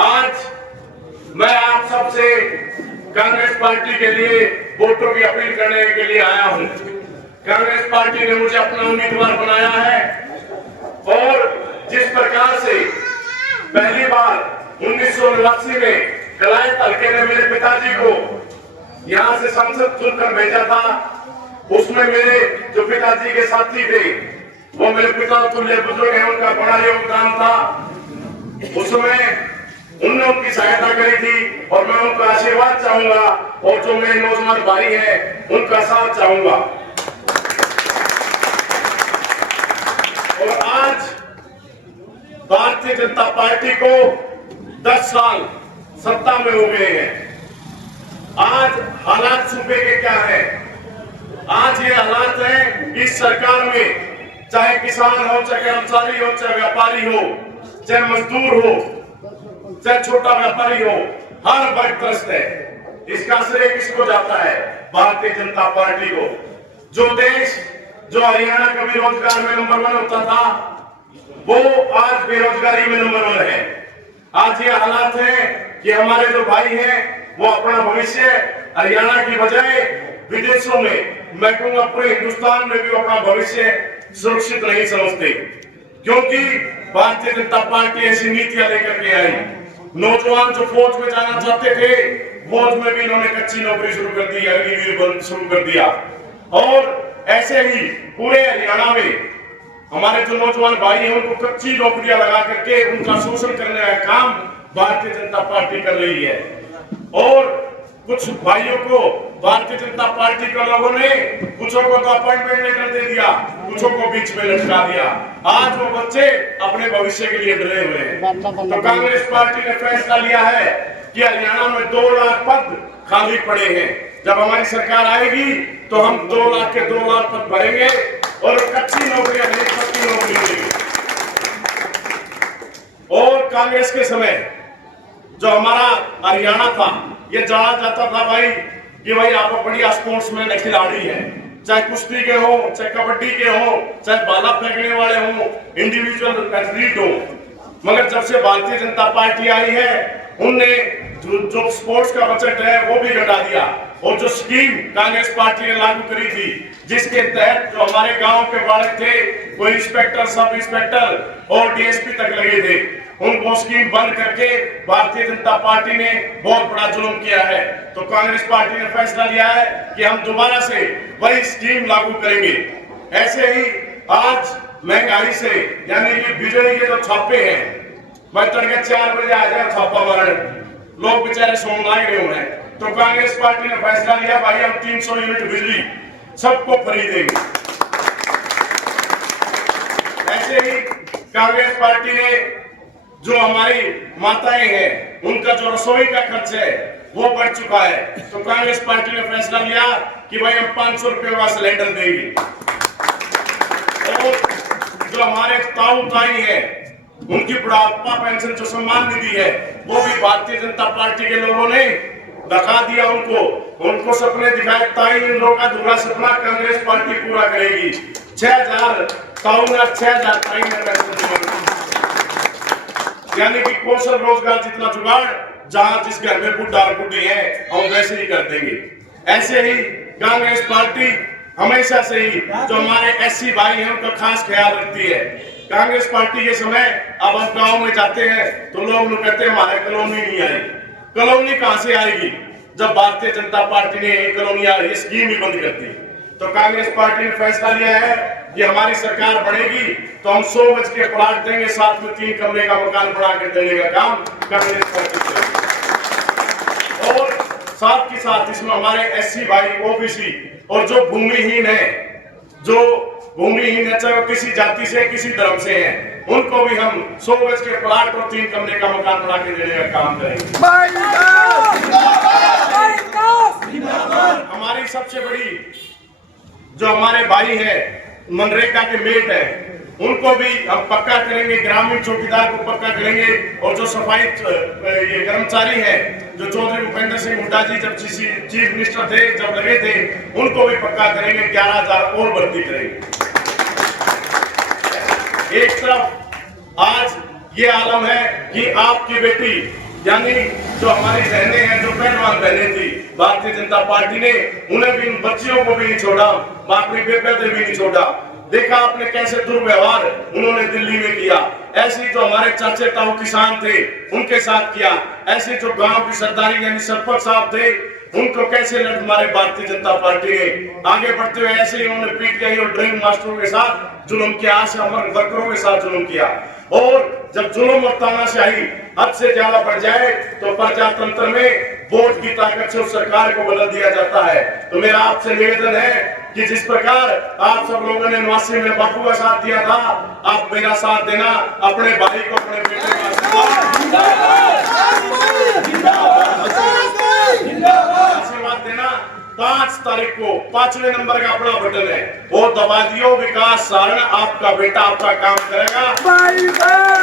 आज मैं आप सबसे कांग्रेस पार्टी के लिए वोटों की अपील करने के लिए आया हूं। कांग्रेस पार्टी ने मुझे अपना उम्मीदवार बनाया है और जिस प्रकार से पहली बार 1989 में कलायत हल्के ने मेरे पिताजी को यहां से संसद चुनकर भेजा था, उसमें मेरे जो पिताजी के साथी थे वो मेरे पिता तुल्य बुजुर्ग हैं, उनका बड़ा योगदान था। उसमें उन्होंने उनकी सहायता करी थी और मैं उनका आशीर्वाद चाहूंगा और जो मेरे नौजवान भाई हैं उनका साथ चाहूंगा। और आज भारतीय जनता पार्टी को 10 साल सत्ता में हो गए हैं। आज हालात सूबे के क्या है? आज ये हालात हैं कि इस सरकार में चाहे किसान हो, चाहे कर्मचारी हो, चाहे व्यापारी हो, चाहे मजदूर हो, चाहे छोटा व्यापारी हो, हर वर्ग त्रस्त है। इसका श्रेय किसको जाता है? भारतीय जनता पार्टी को। जो देश जो हरियाणा कभी रोजगार में नंबर 1 होता था वो आज बेरोजगारी में नंबर 1 है। आज ये हालात है कि हमारे जो भाई हैं वो अपना भविष्य हरियाणा की बजाय विदेशों में, मैं कहूंगा पूरे हिंदुस्तान में भी अपना भविष्य सुरक्षित नहीं समझते, क्योंकि भारतीय जनता पार्टी ऐसी नीतियां लेकर के आई। नौजवान जो फौज में जाना चाहते थे, फौज में भी इन्होंने कच्ची नौकरी शुरू कर दी, अग्निवीर बंद शुरू कर दिया। और ऐसे ही पूरे हरियाणा में हमारे जो नौजवान भाई हैं उनको कच्ची नौकरियां लगा करके उनका शोषण करने का काम भारतीय जनता पार्टी कर रही है। और कुछ भाइयों को भारतीय जनता पार्टी के लोगों ने कुछों को तो अपॉइंटमेंट लेटर दे दिया, कुछों को बीच में लटका दिया। आज वो बच्चे अपने भविष्य के लिए डरे हुए हैं। तो कांग्रेस पार्टी ने फैसला लिया है कि हरियाणा में 2 लाख पद खाली पड़े हैं। जब हमारी सरकार आएगी तो हम 2 लाख के 2 लाख पद भरेंगे और कच्ची नौकरियां नहीं, पक्की नौकरी मिलेगी। और कांग्रेस के समय जो हमारा हरियाणा था, ये जाना जाता था भाई कि भाई आप बढ़िया स्पोर्ट्समैन खिलाड़ी हैं, चाहे कुश्ती के हो, चाहे कबड्डी के हो, चाहे भाला फेंकने वाले हो, इंडिविजुअल एथलीट हो। मगर जब से भारतीय जनता पार्टी आई है उनने जो स्पोर्ट्स का बजट है वो भी घटा दिया। और जो स्कीम कांग्रेस पार्टी ने लागू करी थी, जिसके तहत जो हमारे गांव के बालक थे, कोई इंस्पेक्टर, सब इंस्पेक्टर और डीएसपी तक लगे थे, उनको स्कीम बंद करके भारतीय जनता पार्टी ने बहुत बड़ा जुल्म किया है। तो कांग्रेस पार्टी ने फैसला लिया है कि हम दोबारा से वही स्कीम लागू करेंगे। ऐसे ही आज महंगाई से, यानी कि बिजली के जो छापे हैं, मैं तड़के 4 बजे आ जाए छापा मारने, लोग बेचारे सोम लाग रहे हुए हैं। तो कांग्रेस पार्टी ने फैसला लिया भाई हम 300 यूनिट बिजली सबको फ्री देंगे। ऐसे ही कांग्रेस पार्टी ने जो हमारी माताएं हैं उनका जो रसोई का खर्च है वो बढ़ चुका है, तो कांग्रेस पार्टी ने फैसला लिया कि भाई हम 500 रुपए का सिलेंडर देंगे। और जो हमारे ताऊ ताई है उनकी बुढ़ापा पेंशन जो सम्मान निधि है वो भी भारतीय जनता पार्टी के लोगों ने दिखा दिया। उनको सपने दिखाए, ताई इन लोगों का अधूरा सपना कांग्रेस पार्टी पूरा करेगी। 6000 ताऊ ने 6000 ताई ने, यानी कि कौशल रोजगार जितना जुगाड़ जहां जिस घर में बुढ़ा और बुढ़ी है हम वैसे ही कर देंगे। ऐसे ही कांग्रेस पार्टी हमेशा से ही जो हमारे एससी भाई हैं उनका खास ख्याल रखती है। कांग्रेस पार्टी के समय अब हम गांव में जाते हैं तो लोग कहते हैं हमारे कॉलोनी नहीं आई। कॉलोनी कहां से आएगी जब भारतीय जनता पार्टी ने कॉलोनी स्कीम ही बंद कर दी। तो कांग्रेस पार्टी ने फैसला लिया है कि हमारी सरकार बढ़ेगी तो हम 100 गज के प्लाट देंगे, साथ में 3 कमरे का मकान बना कर देने का काम कांग्रेस पार्टी करेगी। और साथ के साथ इसमें हमारे एससी भाई, ओबीसी और जो भूमिहीन है, चाहे किसी जाति से, किसी धर्म से हैं, उनको भी हम 100 गज के प्लाट और 3 कमरे का मकान बना के देने का काम करेंगे। हमारी सबसे बड़ी जो हमारे भाई है मनरेगा के मेट है उनको भी हम पक्का करेंगे, ग्रामीण चौकीदार को पक्का करेंगे। और जो सफाई ये कर्मचारी है जो चौधरी भूपेंद्र सिंह हुड्डा जी जब चीफ मिनिस्टर थे, जब लगे थे, उनको भी पक्का करेंगे। 11,000 और भर्ती करेंगे। एक तरफ आज ये आलम है कि आपकी बेटी यानी जो हमारी बहनें हैं, जो पहलवान बहनें थी, भारतीय जनता पार्टी ने उन्हें भी, उन बच्चियों को भी नहीं छोड़ा, अपनी बेटे भी नहीं छोड़ा। देखा आपने कैसे दुर्व्यवहार उन्होंने दिल्ली में किया। ऐसे जो हमारे चाचे ताऊ किसान थे उनके साथ किया। ऐसे जो गांव की सरदारी यानी सरपंच साहब थे उनको कैसे लड़ मारे भारतीय जनता पार्टी ने। आगे बढ़ते हुए ऐसे ही उन्होंने पीटीआई और ड्रिल मास्टरों के साथ जुल्म किया, आशा वर्करों के साथ जुल्म किया। और जब जुल्म और तानाशाही हद से ज्यादा बढ़ जाए तो प्रजातंत्र में वोट की ताकत से उस सरकार को बदल दिया जाता है। तो मेरा आपसे निवेदन है कि जिस प्रकार आप सब लोगों ने 89 में बापू का साथ दिया था, आप मेरा साथ देना, अपने भाई को, अपने बेटे का आशीर्वाद देना। 5 तारीख को 5वें नंबर का अपना बटन है, वो दबा दियो। विकास सारण आपका बेटा आपका काम करेगा।